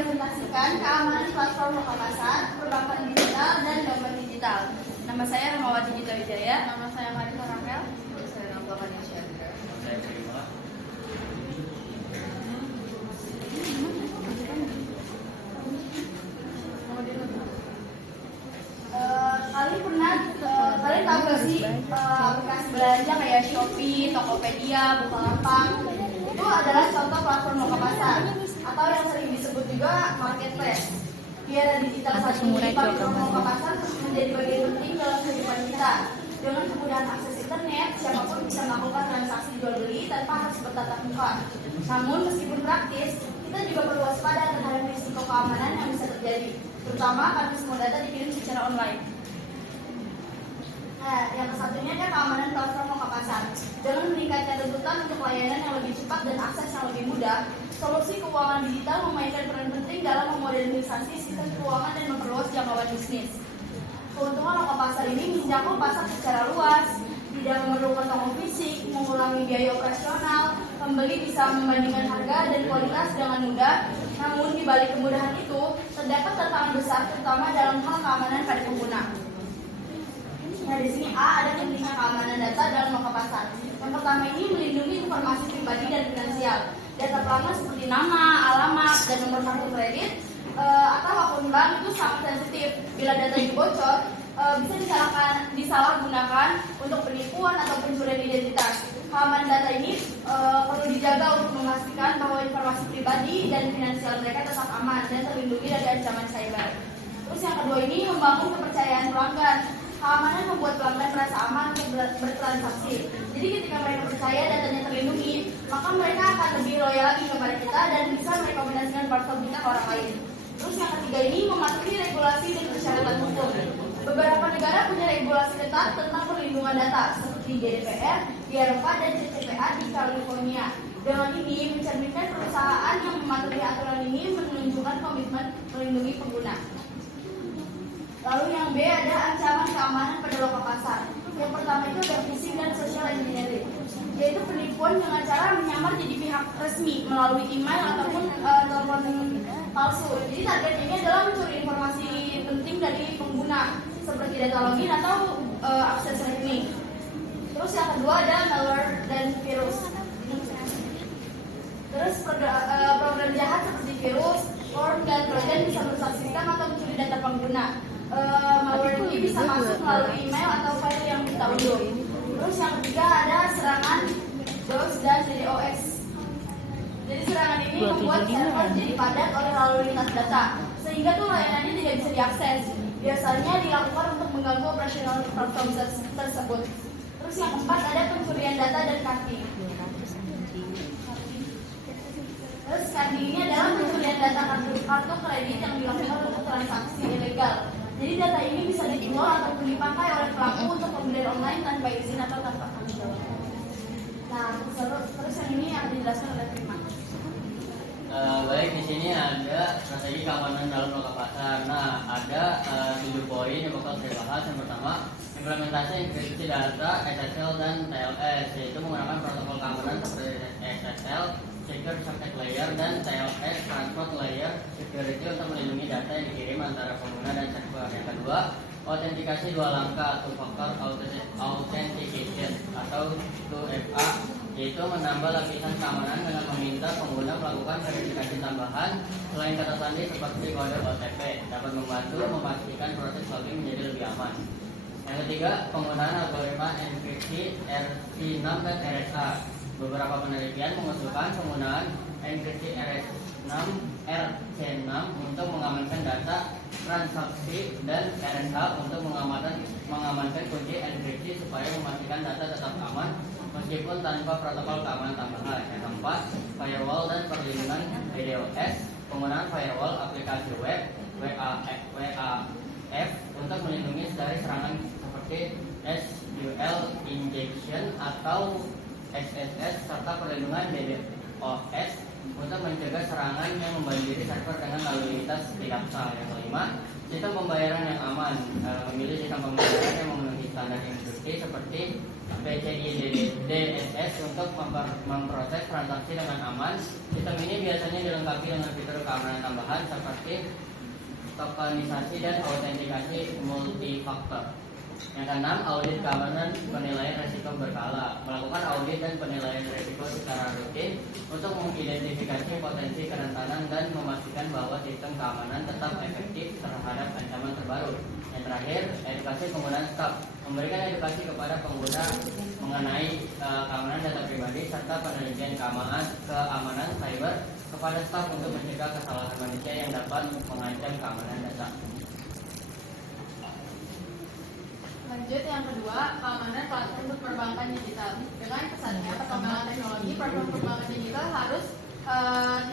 merepresentasikan keamanan platform lokal pasar, perbankan digital, dan dompet digital. Nama saya Ramawati Gita Wijaya. Nama saya Marisa Rafael. Saya Nabila Manisha. Saya Prima. Kalian tahu gak sih aplikasi belanja kayak Shopee, Tokopedia, Bukalapak itu adalah contoh platform lokal pasar atau yang sering disebut juga marketplace. Biar digitalisasi platform lokal pasar menjadi bagian penting dalam kehidupan kita. Dengan kemudahan akses internet, siapapun bisa melakukan transaksi jual beli tanpa harus bertatap muka. Namun meskipun praktis, kita juga perlu waspada terhadap risiko keamanan yang bisa terjadi, terutama karena semua data dikirim secara online. Nah, yang satunya adalah keamanan platform lokal pasar. Dengan meningkatkan tuntutan untuk layanan yang lebih cepat dan akses yang lebih mudah, solusi keuangan digital memainkan peran penting dalam memodernisasi sistem keuangan dan memperluas jangkauan bisnis. Keuntungan lokal pasar ini menjangkau pasar secara luas, tidak memerlukan toko fisik, mengurangi biaya operasional, pembeli bisa membandingkan harga dan kualitas dengan mudah. Namun di balik kemudahan itu, terdapat tantangan besar terutama dalam hal keamanan pada pengguna. Nah, di sini ada pentingnya keamanan data dalam lokal pasar. Yang pertama ini melindungi informasi pribadi dan finansial. Data pelanggan seperti nama, alamat, dan nomor kartu kredit atau akun bank itu sangat sensitif. Bila data itu bocor, bisa disalahgunakan untuk penipuan atau pencurian identitas. Keamanan data ini perlu dijaga untuk memastikan bahwa informasi pribadi dan finansial mereka tetap aman dan terlindungi dari ancaman cyber. Terus yang kedua ini membangun kepercayaan pelanggan. Keamanan membuat pelanggan merasa aman untuk bertransaksi. Jadi ketika mereka percaya datanya terlindungi, maka mereka akan lebih loyal lagi kepada kita dan bisa merekomendasikan platform kita ke orang lain. Terus yang ketiga ini mematuhi regulasi dan persyaratan hukum. Beberapa negara punya regulasi ketat tentang perlindungan data seperti GDPR di Eropa dan CCPA di California. Dengan ini mencerminkan perusahaan yang mematuhi aturan ini menunjukkan komitmen melindungi pengguna. Lalu yang B ada ancaman keamanan pada lokal pasar. Yang pertama itu ada phishing dan social engineering, yaitu penipuan dengan cara menyamar jadi pihak resmi melalui email ataupun telepon palsu. Jadi target ini adalah mencuri informasi penting dari pengguna seperti data login atau akses rekening. Terus yang kedua ada malware dan virus. Terus program jahat seperti virus, worm, dan trojan bisa merusak sistem atau mencuri data pengguna. Malware ini bisa masuk melalui email atau file yang kita unduh. Terus yang ketiga ada serangan DOS dan DDoS. Jadi serangan ini membuat server jadi padat oleh lalu lintas data, sehingga tuh layanannya tidak bisa diakses. Biasanya dilakukan untuk mengganggu operasional platform tersebut. Terus yang keempat ada pencurian data dan cutting. Terus cutting ini adalah pencurian data kartu kredit yang dilakukan untuk transaksi ilegal. Jadi data ini bisa dijual ataupun dipakai oleh pelaku untuk pembelian online tanpa izin atau tanpa tanggung jawab. Nah, terus yang ini yang dijelaskan oleh Prima. Baik, di sini ada strategi keamanan dalam lokal pasar. Nah, ada 7 poin yang bakal saya bahas. Yang pertama, implementasi enkripsi data SSL dan TLS, yaitu menggunakan protokol keamanan seperti SSL, Secure Socket Layer, dan TLS, Transport Layer Security untuk melindungi data yang dikirim antara pengguna dan server. Yang kedua, autentikasi 2 langkah atau Two-Factor Authentication atau 2FA, yaitu menambah lapisan keamanan dengan meminta pengguna melakukan verifikasi tambahan selain kata sandi seperti kode OTP, dapat membantu memastikan proses login menjadi lebih aman. Yang ketiga, penggunaan algoritma enkripsi RC6 dan RSA. Beberapa penelitian mengusulkan penggunaan enkripsi RC6 untuk mengamankan data transaksi dan RSA untuk mengamankan kunci enkripsi supaya memastikan data tetap aman meskipun tanpa protokol keamanan tambahan. Yang keempat, firewall dan perlindungan DDoS. Penggunaan firewall aplikasi web WAF untuk melindungi dari serangan seperti SQL injection atau XSS serta perlindungan DDoS untuk mencegah serangan yang membanjiri server dengan lalu lintas tidak sah. Yang kelima, sistem pembayaran yang aman. Memilih sistem pembayaran yang memenuhi standar industri seperti PCI DSS untuk memproses transaksi dengan aman. Sistem ini biasanya dilengkapi dengan fitur keamanan tambahan seperti tokenisasi dan autentikasi multifaktor. Yang keenam, audit keamanan penilaian risiko berkala. Melakukan audit dan penilaian risiko secara rutin untuk mengidentifikasi potensi kerentanan dan memastikan bahwa sistem keamanan tetap efektif terhadap ancaman terbaru. Yang terakhir, edukasi penggunaan staf. Memberikan edukasi kepada pengguna mengenai keamanan data pribadi serta penelitian keamanan cyber kepada staf untuk mencegah kesalahan manusia yang dapat mengancam keamanan data. Lanjut yang kedua, keamanan platform perbankan digital. Dengan kesannya perkembangan teknologi, platform perbankan digital harus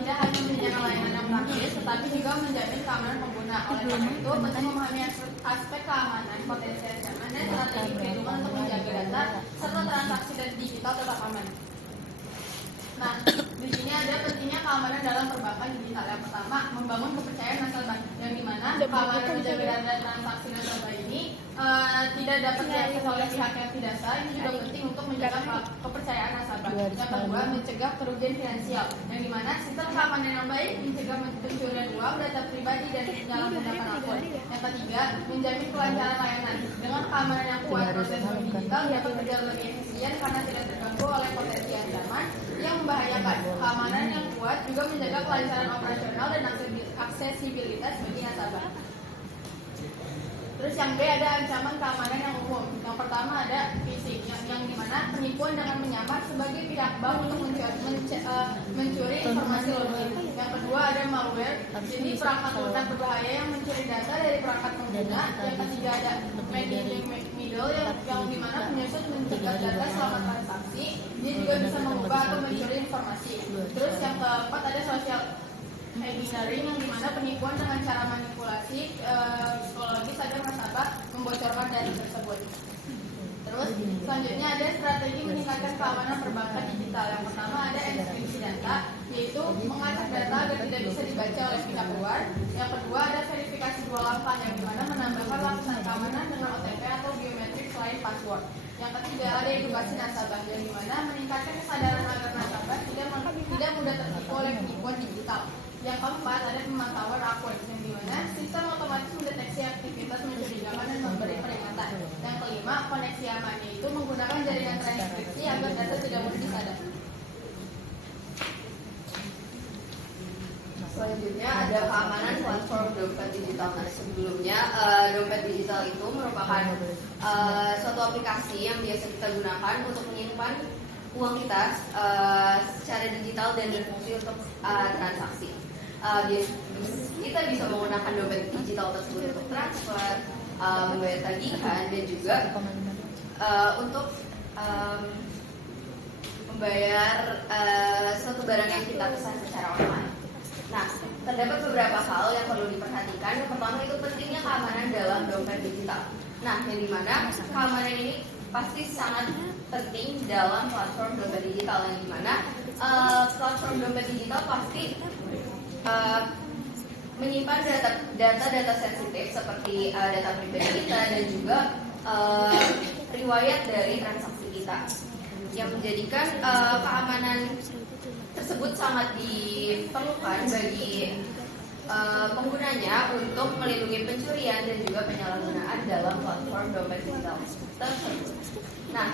tidak hanya menyediakan layanan yang praktis, tetapi juga menjamin keamanan pengguna. Oleh karena itu, penting memahami aspek keamanan, potensi ancaman, dan strategi perlindungan untuk menjaga data serta transaksi dan digital tetap aman. Nah, di sini ada pentingnya keamanan dalam perbankan digital. Yang pertama, membangun kepercayaan nasabah, yang dimana keamanan menjaga data transaksi nasabah ini tidak dapat diakses oleh pihak yang tidak sah. Ini juga penting untuk menjaga kepercayaan nasabah. Yang kedua, mencegah kerugian finansial, yang dimana sistem keamanan yang baik mencegah pencurian uang, data pribadi, dan penyalahgunaan akun. Yang ketiga, menjamin kelancaran layanan. Dengan keamanan yang kuat, proses digital dapat berjalan lebih efisien karena tidak terganggu oleh potensi ancaman yang membahayakan. Keamanan yang kuat juga menjaga kelancaran operasional dan aksesibilitas bagi nasabah. Terus yang B ada ancaman keamanan yang umum. Yang pertama ada phishing, yang dimana penipuan dengan menyamar sebagai pihak bank untuk mencuri informasi login. Yang kedua ada malware, jadi perangkat lunak berbahaya yang mencuri data dari perangkat pengguna. Yang ketiga ada managing middle, yang dimana penyusup mencegah data selama transaksi. Dia juga bisa mengubah atau mencuri informasi. Terus yang keempat ada social engineering, yang dimana penipuan dengan cara manipulasi psikologis agar nasabah membocorkan data tersebut. Terus selanjutnya ada strategi meningkatkan keamanan perbankan digital. Yang pertama ada enkripsi data, yaitu mengacak data agar tidak bisa dibaca oleh pihak luar. Yang kedua ada verifikasi dua langkah, yang dimana menambahkan lapisan keamanan dengan OTP atau biometrik selain password. Yang ketiga ada edukasi nasabah, yang dimana meningkatkan kesadaran agar nasabah tidak mudah tertipu oleh penipuan digital. Yang keempat ada pemantauan akun, yang dimana sistem otomatis mendeteksi aktivitas mencurigakan dan memberi peringatan. Yang kelima, koneksi aman, yaitu menggunakan jaringan transkripsi agar data tidak mudah disadap. Selanjutnya ada keamanan platform dompet digital. Nah, sebelumnya dompet digital itu merupakan suatu aplikasi yang biasa kita gunakan untuk menyimpan uang kita secara digital dan berfungsi untuk transaksi. Kita bisa menggunakan dompet digital tersebut untuk transfer, membayar tagihan, dan juga untuk membayar suatu barang yang kita pesan secara online. Nah, terdapat beberapa hal yang perlu diperhatikan. Yang pertama itu pentingnya keamanan dalam dompet digital. Nah, yang dimana keamanan ini pasti sangat penting dalam platform dompet digital, yang dimana platform dompet digital pasti menyimpan data sensitif seperti data pribadi kita dan juga riwayat dari transaksi kita, yang menjadikan keamanan tersebut sangat diperlukan bagi penggunanya untuk melindungi pencurian dan juga penyalahgunaan dalam platform dompet digital tersebut. Nah,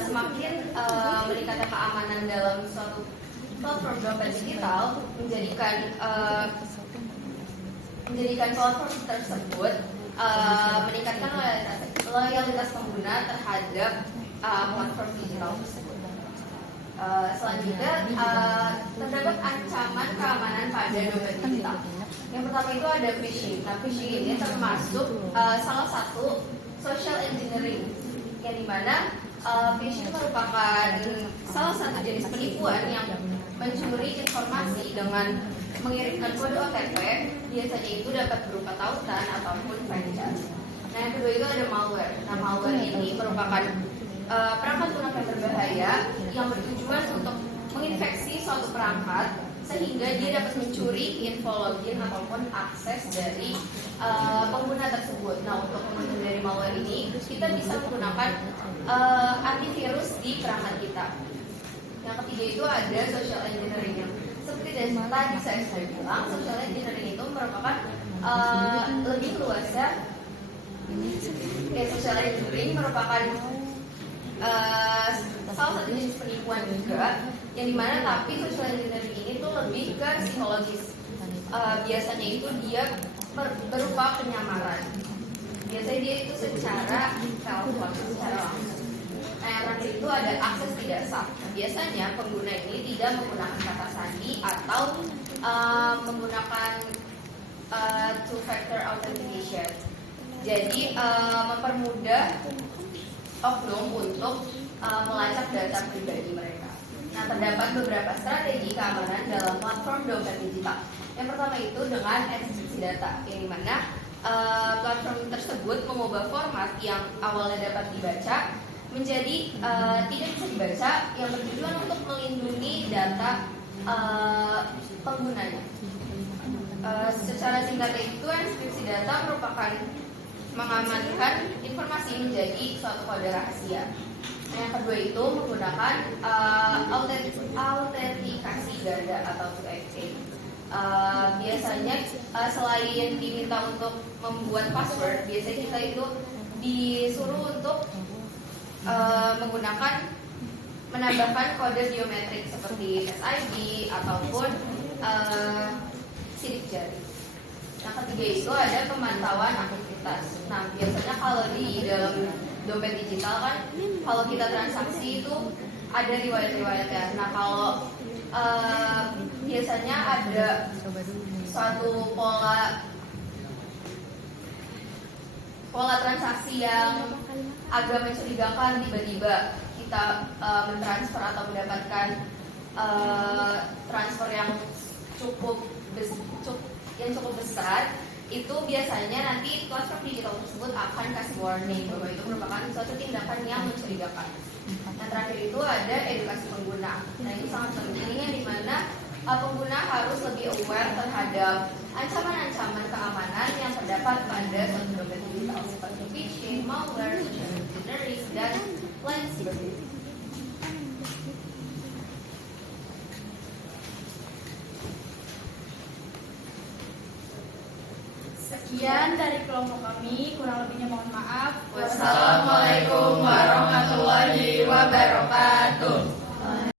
semakin meningkatnya keamanan dalam suatu platform dompet digital menjadikan platform tersebut meningkatkan loyalitas pengguna terhadap platform digital tersebut. Selanjutnya terdapat ancaman keamanan pada dompet digital. Yang pertama itu ada phishing. Nah, phishing ini termasuk salah satu social engineering, yang dimana phishing merupakan salah satu jenis penipuan yang mencuri informasi dengan mengirimkan kode OTP. Biasanya itu dapat berupa tautan ataupun franchise. Nah, yang kedua itu ada malware. Nah, malware ini merupakan perangkat lunak yang berbahaya yang bertujuan untuk menginfeksi suatu perangkat sehingga dia dapat mencuri info login ataupun akses dari pengguna tersebut. Nah, untuk menghindari malware ini kita bisa menggunakan antivirus di perangkat kita. Yang ketiga itu ada social engineering. Seperti tadi saya bilang, social engineering itu merupakan lebih luasnya. Social engineering merupakan salah satu jenis penipuan juga, yang dimana tapi social engineering ini tuh lebih ke psikologis. Biasanya itu dia berupa penyamaran. Biasanya dia itu secara telepon, secara langsung. Nah, yang terakhir itu ada akses tidak sah. Biasanya pengguna ini tidak menggunakan kata sandi atau menggunakan two-factor authentication. Jadi mempermudah oknum untuk melacak data pribadi mereka. Nah, terdapat beberapa strategi keamanan dalam platform dompet digital. Yang pertama itu dengan enkripsi data, yang dimana platform tersebut mengubah format yang awalnya dapat dibaca menjadi tidak bisa dibaca, yang bertujuan untuk melindungi data penggunanya. Secara singkatnya itu, enkripsi data merupakan mengamankan informasi menjadi suatu kode rahasia. Nah, yang kedua itu menggunakan autentikasi ganda atau 2FA. Biasanya selain diminta untuk membuat password, biasanya kita itu disuruh untuk menambahkan kode biometrik seperti Face ID ataupun sidik jari. Yang ketiga itu ada pemantauan aktivitas. Nah, biasanya kalau di dalam dompet digital kan, kalau kita transaksi itu ada riwayat-riwayatnya. Nah, kalau biasanya ada suatu pola transaksi yang agak mencurigakan, tiba-tiba kita mentransfer atau mendapatkan transfer yang cukup besar, itu biasanya nanti platform digital tersebut akan kasih warning bahwa itu merupakan suatu tindakan yang mencurigakan. Yang terakhir itu ada edukasi pengguna. Nah, ini sangat penting, yang dimana pengguna harus lebih aware terhadap ancaman-ancaman keamanan yang terdapat pada suatu dompet digital seperti phishing, malware, social engineering, dan lain sebagainya. Sekian dari kelompok kami, kurang lebihnya mohon maaf. Wassalamualaikum warahmatullahi wabarakatuh.